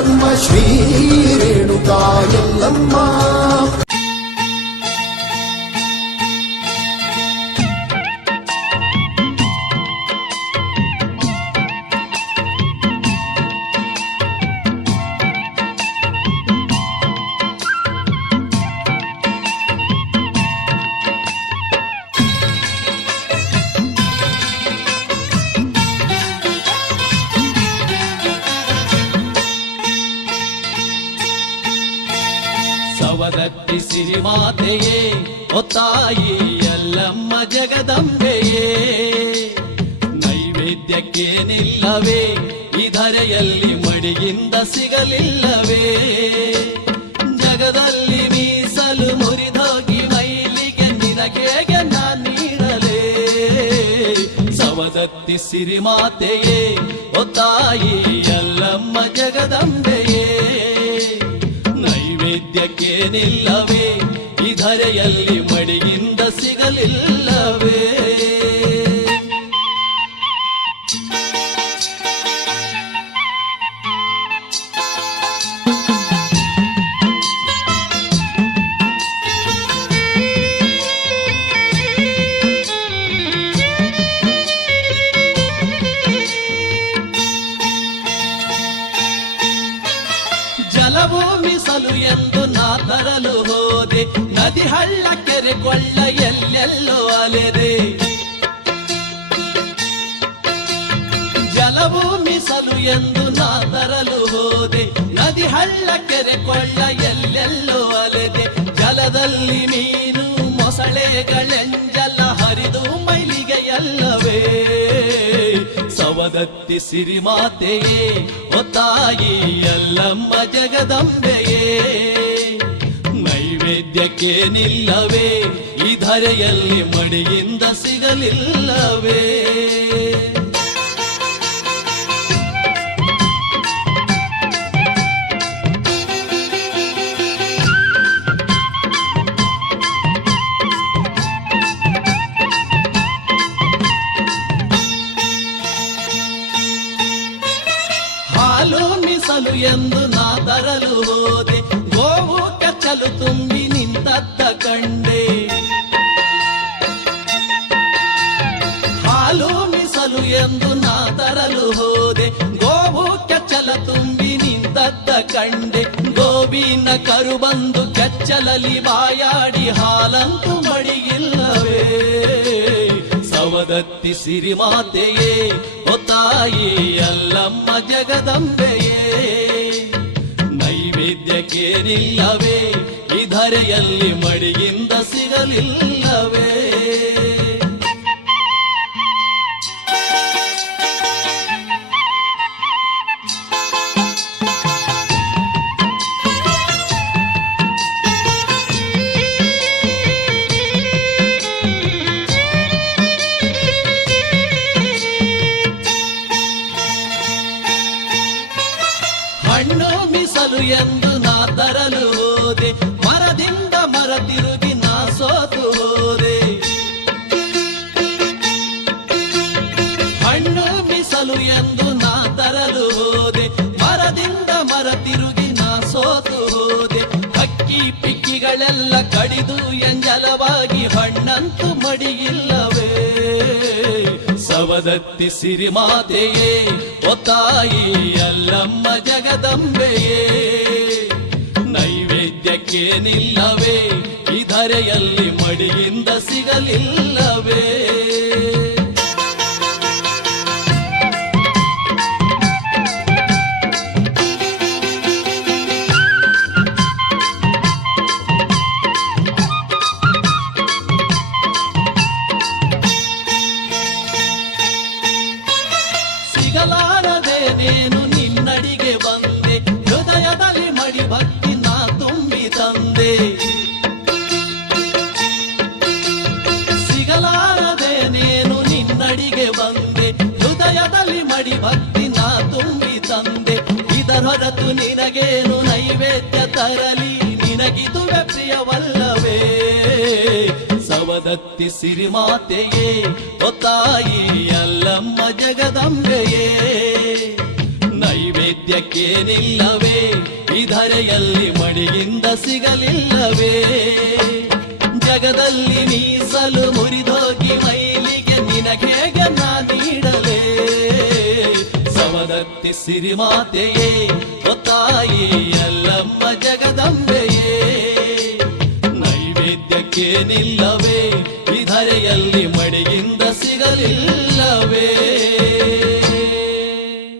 ನಮ್ಮ ಶ್ರೀ ರೇಣುಕಾ ಎಲ್ಲಮ್ಮ. ಸವದತ್ತಿ ಸಿರಿಮಾತೆಯೇ ಒತ್ತಾಯಿ ಎಲ್ಲಮ್ಮ ಜಗದಂಬೆಯೇ, ನೈವೇದ್ಯಕ್ಕೆ ನಿಲ್ಲವೇ ಈ ಧರೆಯಲ್ಲಿ ಮಡಿಯಿಂದ ಸಿಗಲಿಲ್ಲವೇ, ಜಗದಲ್ಲಿ ಮೀಸಲು ಮುರಿದೋಗಿ ಮೈಲಿಗೆ ನಿನಗೇಗೆ ನಾ ನೀಡಲೇ. ಸವದತ್ತಿ ಸಿರಿಮಾತೆಯೇ ಒತ್ತಾಯಿ ಎಲ್ಲಮ್ಮ ಜಗದಂಬೆಯೇ, ನೈವೇದ್ಯಕ್ಕೆ ನಿಲ್ಲವೇ ಈ ಧರೆಯಲ್ಲಿ ಮಡಿಯಿಂದ ಸಿಗಲಿಲ್ಲವೇ. ಜಲವು ಮೀಸಲು ಎಂದು ನಾ ತರಲು ಹೋದೆ, ನದಿ ಹಳ್ಳ ಕೆರೆ ಕೊಳ್ಳ ಎಲ್ಲೆಲ್ಲೋ ಅಲೆದೆ. ಜಲವು ಮೀಸಲು ಎಂದು ನಾ ತರಲು ಹೋದೆ, ನದಿ ಹಳ್ಳ ಕೆರೆ ಕೊಳ್ಳ ಎಲ್ಲೆಲ್ಲೋ ಅಲೆದೆ. ಜಲದಲ್ಲಿ ಮೀನು ಮೊಸಳೆಗಳೆಂಜಲ ಹರಿದು ಮೈಲಿಗೆ ಎಲ್ಲವೇ. ಸವದತ್ತಿ ಸಿರಿಮಾತೆಯೇ ಒತ್ತಾಯಿ ಎಲ್ಲಮ್ಮ ಜಗದಂಬೆಯೇ, ನೈವೇದ್ಯಕ್ಕೆ ನಿಲ್ಲವೇ ಈ ಧರೆಯಲ್ಲಿ ಮಡಿಯಿಂದ ಸಿಗಲಿಲ್ಲವೇ. ಹಾಲು ಮೀಸಲು ಎಂದು ನಾ ತರಲು ಹೋದೆ, ಗೋವು ಕೆಚ್ಚಲು ತುಂಬಿ ನಿಂತದ್ದ ಕಂಡೆ. ಹಾಲು ಮೀಸಲು ಎಂದು ನಾ ತರಲು ಹೋದೆ, ಗೋವು ಕೆಚ್ಚಲ ತುಂಬಿ ನಿಂತದ್ದ ಕಂಡೆ. ಗೋವಿನ ಕರು ಬಂದು ಕೆಚ್ಚಲಲ್ಲಿ ಬಾಯಾಡಿ ಹಾಲಂತೂ ಮಡಿಯಿಲ್ಲವೇ. ಸವದತ್ತಿ ಸಿರಿಮಾತೆಯೇ ಒತ್ತಾಯಿ ಎಲ್ಲಮ್ಮ ಜಗದಂಬೆಯೇ, ನೈವೇದ್ಯಕ್ಕೆ ನಿಲ್ಲವೇ ಈ ಧರೆಯಲ್ಲಿ ಮಡಿಯಿಂದ ಸಿಗಲಿಲ್ಲವೇ. ಹಣ್ಣು ಮೀಸಲು ಎಂದು ನಾ ತರಲು ಹೋದೆ, ಮರದಿಂದ ಮರ ತಿರುಗಿ ನಾ ಸೋತು ಹೋದೆ. ಹಣ್ಣು ಮೀಸಲು ಎಂದು ನಾ ತರಲು ಹೋದೆ, ಮರದಿಂದ ಮರ ತಿರುಗಿ ನಾ ಸೋತು ಹೋದೆ. ಹಕ್ಕಿ ಪಿಕ್ಕಿಗಳೆಲ್ಲ ಕಡಿದು ಎಂಜಲವಾಗಿ ಹಣ್ಣಂತೂ ಮಡಿಯಿಲ್ಲವೇ. ಸವದತ್ತಿ ಸಿರಿಮಾತೆಯೇ ಒತ್ತಾಯಿ ಎಲ್ಲಮ್ಮ ಜಗದಂಬೆಯೇ, ನೈವೇದ್ಯಕ್ಕೆ ನಿಲ್ಲವೇ ಈ ಧರೆಯಲ್ಲಿ ಮಡಿಯಿಂದ ಸಿಗಲಿಲ್ಲವೇ. ಸಿಗಲಾರದೆ ನೇನು ನಿನ್ನಡಿಗೆ ಬಂದೆ, ಹೃದಯದಲ್ಲಿ ಮಡಿ ಭಕ್ತಿ ನಾ ತುಂಬಿ ತಂದೆ. ಸಿಗಲಾರದೆ ನೇನು ನಿನ್ನಡಿಗೆ ಬಂದೆ, ಹೃದಯದಲ್ಲಿ ಮಡಿ ಭಕ್ತಿ ನಾ ತುಂಬಿ ತಂದೆ. ಇದರ ಹೊರತು ನಿನಗೇನು ನೈವೇದ್ಯ ತರಲಿ, ನಿನಗಿದುವೆ ಪ್ರಿಯವಲ್ಲವೇ. ಸವದತ್ತಿ ಸಿರಿಮಾತೆಯೇ ಒತ್ತಾಯಿ ಎಲ್ಲಮ್ಮ ಜಗದಂಬೆಯೇ, ನೈವೇದ್ಯ ನೈವೇದ್ಯಕ್ಕೇನಿಲ್ಲವೇ ಈ ಧರೆಯಲ್ಲಿ ಮಡಿಯಿಂದ ಸಿಗಲಿಲ್ಲವೇ ಜಗದಲ್ಲಿ ಮೀಸಲು ಮುರಿದೋಗಿ ಮೈಲಿಗೆ ನಿನಗೇಗೆ ನಾ ನೀಡಲೇ ಸವದತ್ತಿ ಸಿರಿಮಾತೆಯೇ ಒತ್ತಾಯಿ ಎಲ್ಲಮ್ಮ ಜಗದಂಬೆಯೇ ನೈವೇದ್ಯಕ್ಕೇನಿಲ್ಲವೇ ಈ ಧರೆಯಲ್ಲಿ ಮಡಿಯಿಂದ ಸಿಗಲಿಲ್ಲವೇ